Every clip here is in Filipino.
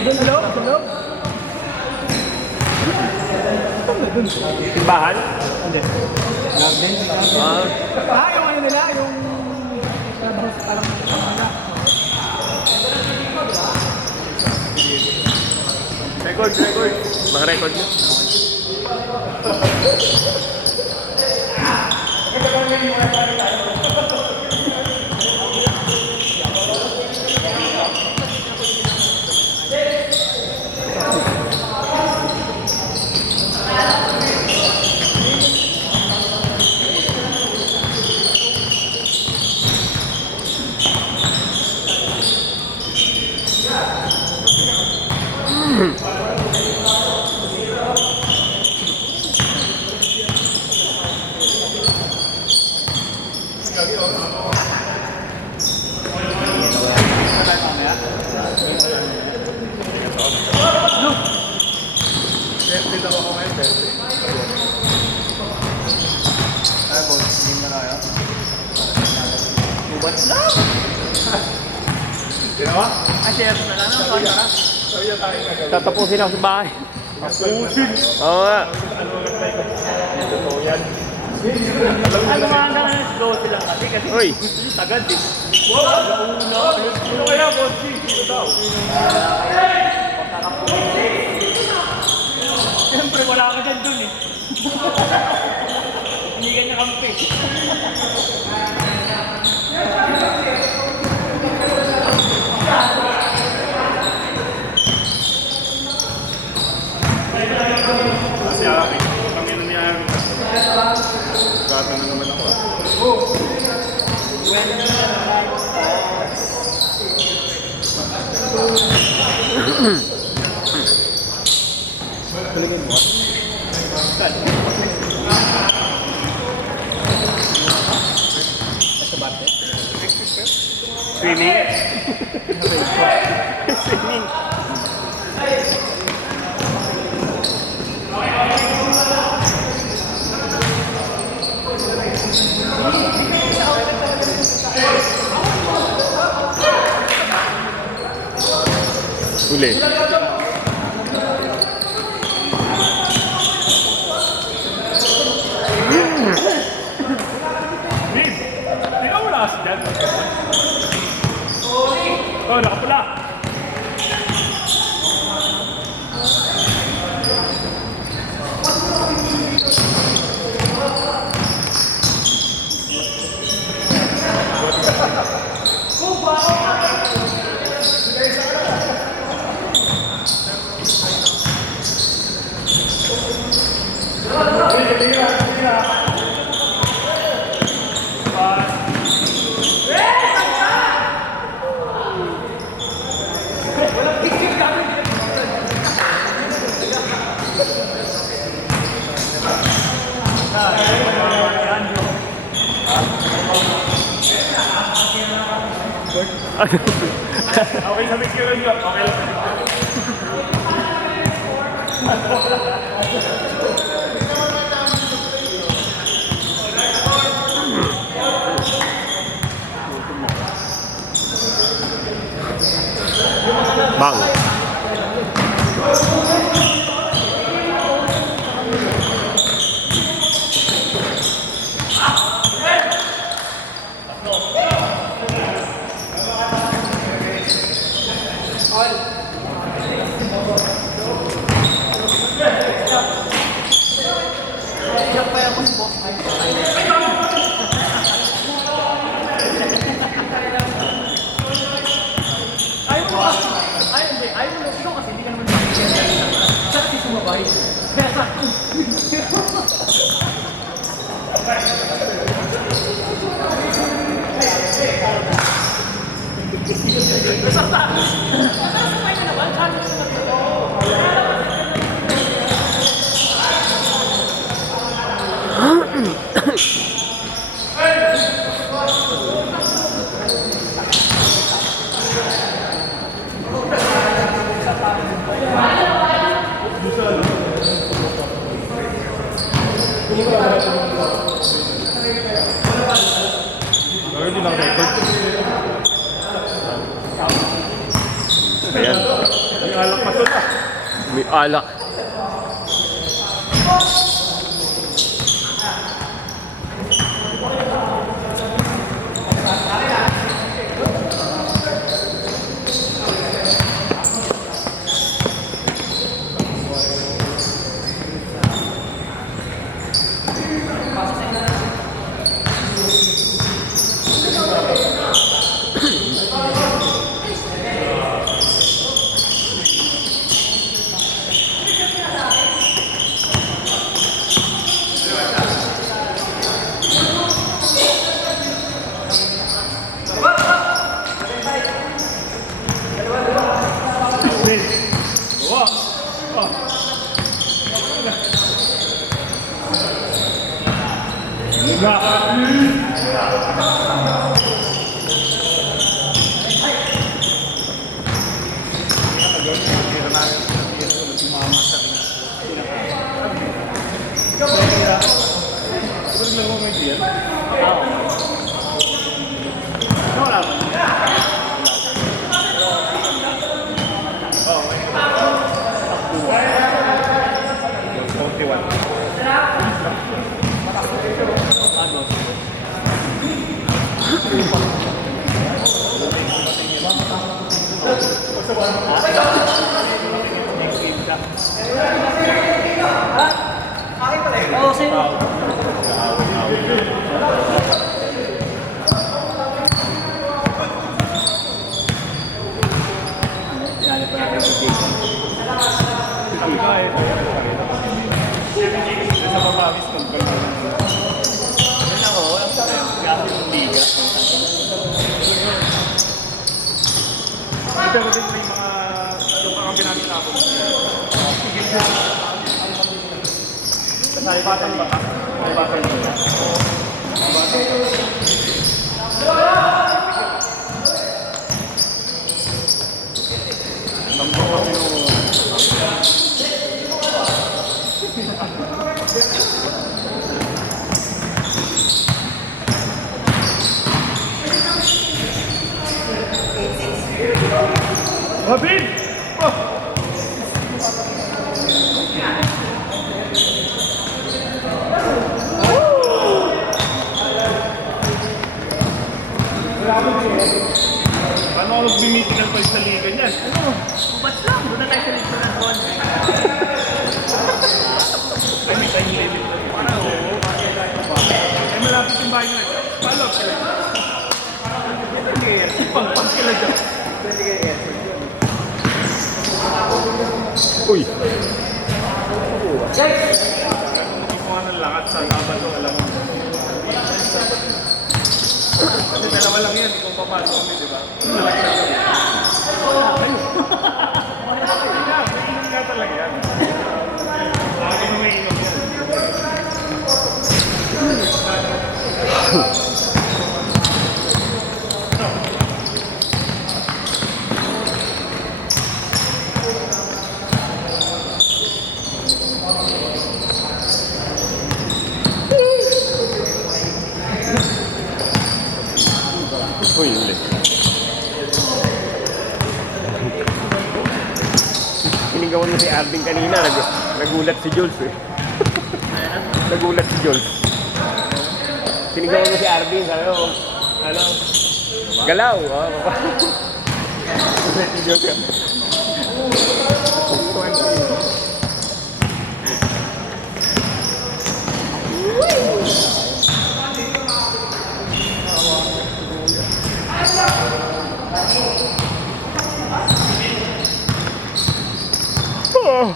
doon, hello? Hello? Timbahan? Hindi. Garden? Yung ano nila, yung parang Record. Mga record nyo. Tatapusin ako sa bahay. Tapusin? Oo nga. ano nga na slow sila kasi Uy! gusto nyo tagad eh. Ano kaya, boss? Dito daw. Siyempre, wala ka dyan dun eh. Hindi ka niya kampi. Kasi akin, kami na niya. Gata na naman ako. Swimming? Swimming. Uli. Tingnan mo na kasi dyan. Oh, nakapula. Okay sa picture nyo. Okay lang. Bang. Ayaw mo, ikaw kasi hindi ka naman makikita. Siya kasi sumabay. Kaya sa... Hindi lang record. May alak pa sila. May alak. Pero din may mga yung kakampi namin na ako. Sa ibatan ba? Sa ibatan ba? Habib! Paano ako mag-meeting ng sa liga niyan? Ba't lang? Doon na tayo sa lito ng buwan. Ay, may time limit. Parang oo. Ay, malapit yung bahay nila. Follow up sila. Pang sila dyan. Uy! Kung ano lakad sa Sabado, alam mo. Kasi dalawa lang yan, kung papasok kami, di ba? Inom nga talaga yan. Akin na may inom yan. Uy, ulit. Sinigawan mo si Arvin kanina, nagulat si Jules eh. Nagulat si Jules. Sinigawan mo si Arvin, sabi ko, ano, galaw, baba. Nagulat si Jules yan. Oh.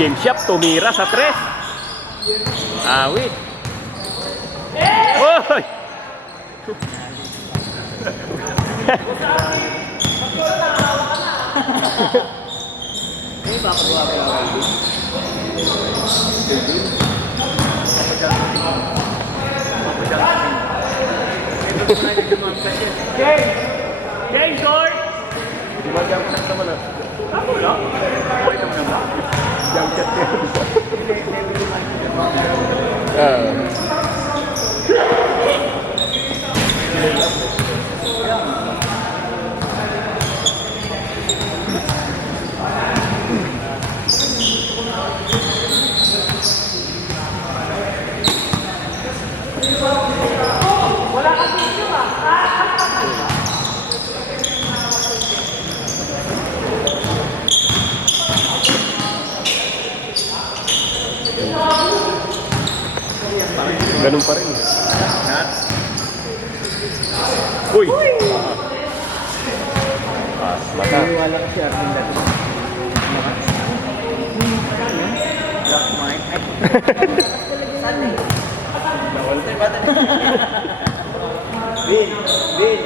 Game shop, tumira sa 3. Awit. Oy! Game! Game, George! Gumagam ka naman ah. Ako lang. Okay lang naman. Jump shot ka. Ganun pa rin. Uy! Bata. Wala ka si Arvin dati. Black Mike. Bin, Bin.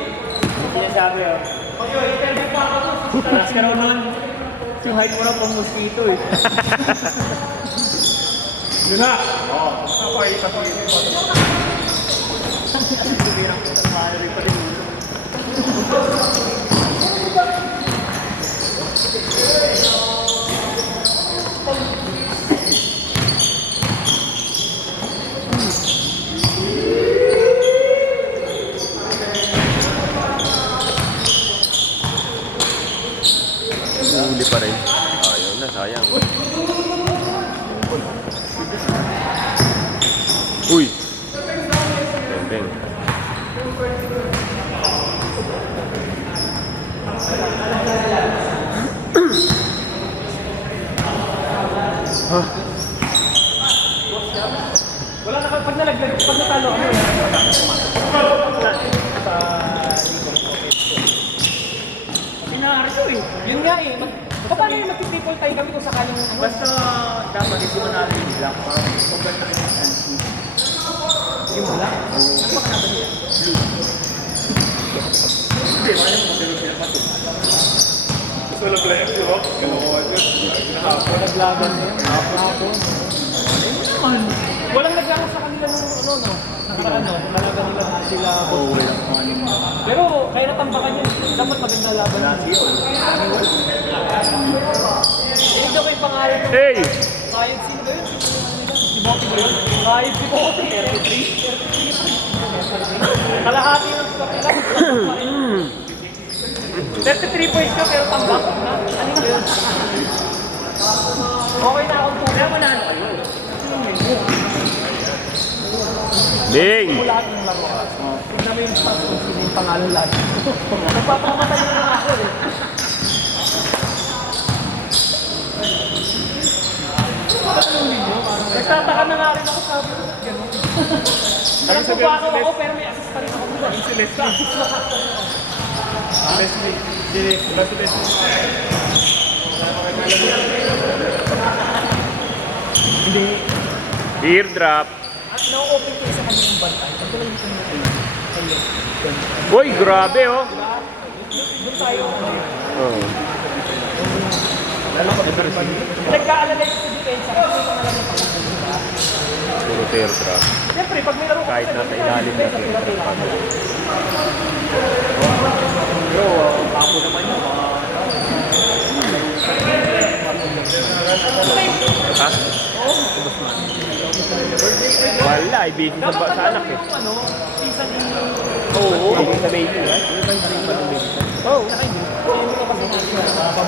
Hindi niya sabi oh. Talas ka naman. Yung height mo na pang mosquito eh. Yun na! Oo. Ako ay ipapagin mo. Tumirang ko sa mahal rin pa rin. Huli pa rin. Ayaw na, sayang. Uy! Beng. Wala na pag nalaglag, pag natalo ano yan. Pinahari ko eh. Yun nga eh. Paano yung mag-triple tayo kami kung sakaling ano? Basta dapat hindi mo natin yung black para sobrang tayo ng chance. Yung black? Ano ba ka natin yan? Blue. Hindi, makanya mo magdalo sila pa ito. Gusto lang pala yung rock. Gano'n Naglaban na yun. Hapon. Walang naglaro sa kanila nung ano, no? Nakaraan, no? Nalaga nila na sila. Pero kaya natambakan yun. Dapat maganda laban. Hindi ko yung pangalan ng Hey! Kayod sino ba yun? Si Boki ba yun? Kayod si Boki. 33? Kalahati ng score nila. 33 points ka pero tambak na. Ano yun? Okay na akong kaya manalo kayo. Beng! Lahat ng laro. Tignan mo yung stats kung sino yung pangalan lahat. Nagpapakamatay na lang ako eh. Nagtataka na nga rin ako sabi ko. Gano'n. Alam ko ba ako pero may assist pa rin ako. Si Leslie. Leslie. Si Leslie. Hindi. Teardrop. At na-open ko sa kanyang bantay. Pag wala yung community. Ayun. Uy, grabe oh. Doon tayo. Oh. Nagkaalala yung sa depensa. Kasi yung mga lang diba? Puro teardrop. Siyempre, pag may laro ka Kahit nasa ilalim na teardrop. Pero, ako naman yun. Ha? Wala, busy sa anak eh. Ano, season in... Oo, busy sa baby. Oo.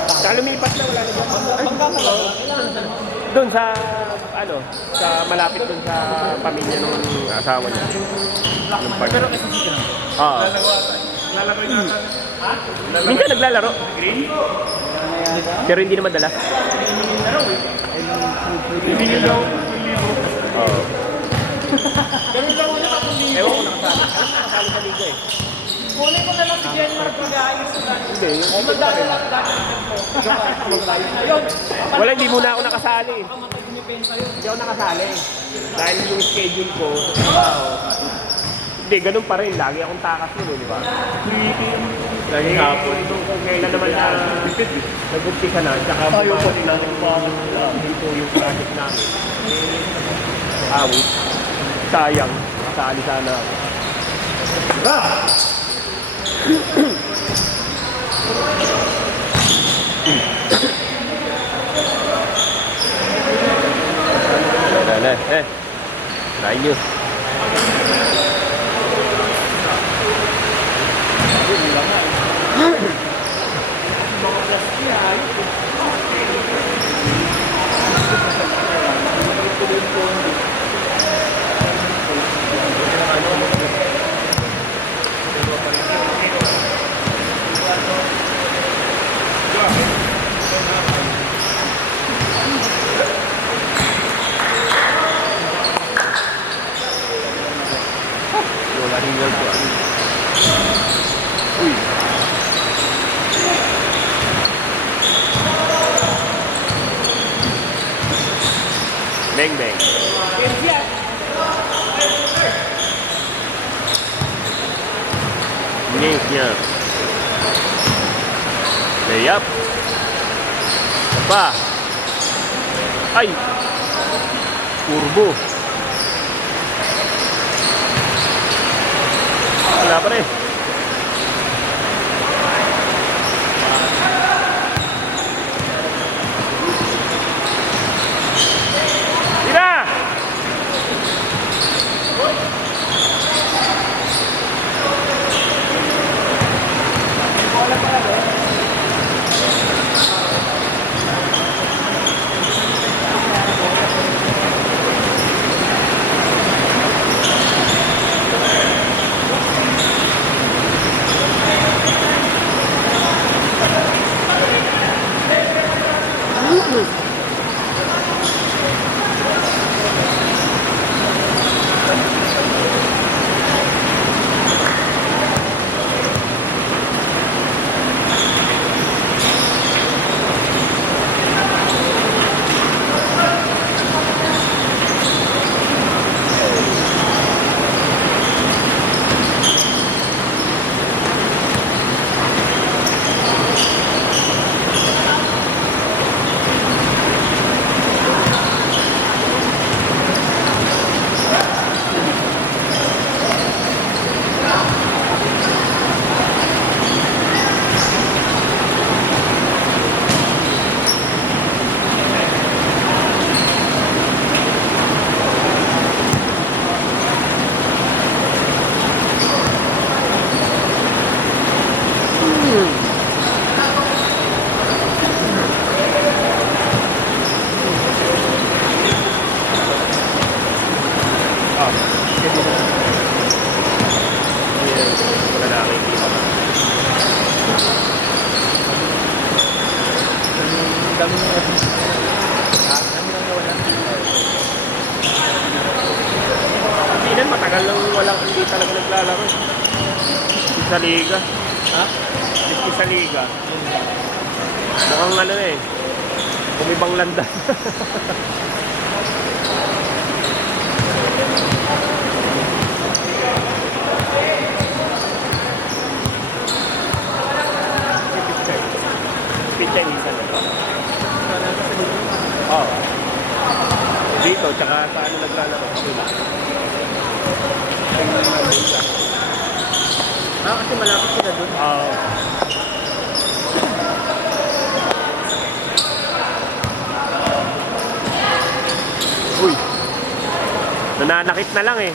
Saka lumipat na, wala na. Doon sa, ano, sa malapit doon sa pamilya ng asawa niya. Yung part. Pero kasi dito na. Oo. Lalagay na natin. Minsan naglalaro. Green? Pero hindi naman dala. Bibigyan daw. Oo. Ganun lang ulit ako dito. Ewan ko nakasali. Nakasali sa liga eh. Kulay ko na lang si Jenmar pag-aayos sa dati. Hindi, yung Ay, magdala lang dati ng tempo. Ayun. wala, hindi muna ako nakasali. Kamatay dumipensa yun. Hindi ako nakasali. Dahil yung schedule ko sa trabaho. Hindi, ganun pa rin. Lagi akong takas nun, di ba? Lagi hapon. Kung kailan naman na nag-umpisa na, tsaka bumalik natin dito yung project namin. Awit. Sayang. Kasali sana ako. Try nyo. Wala rin yan po. Uy. Beng beng. Nih niya. Layup. Apa? Ay. Turbo. Wala pa rin. Tira! Wala na nakikita. Dami ng dami ng wala. Pinan, matagal lang walang hindi talaga naglalaro. Sa liga. Ha? Sa liga. Mukhang ano eh. Kumibang landas. Chinese na to. Oo. Dito, tsaka sa ano naglalaro. Kasi malapit sila doon. Oo. Uy. Nananakit na lang eh.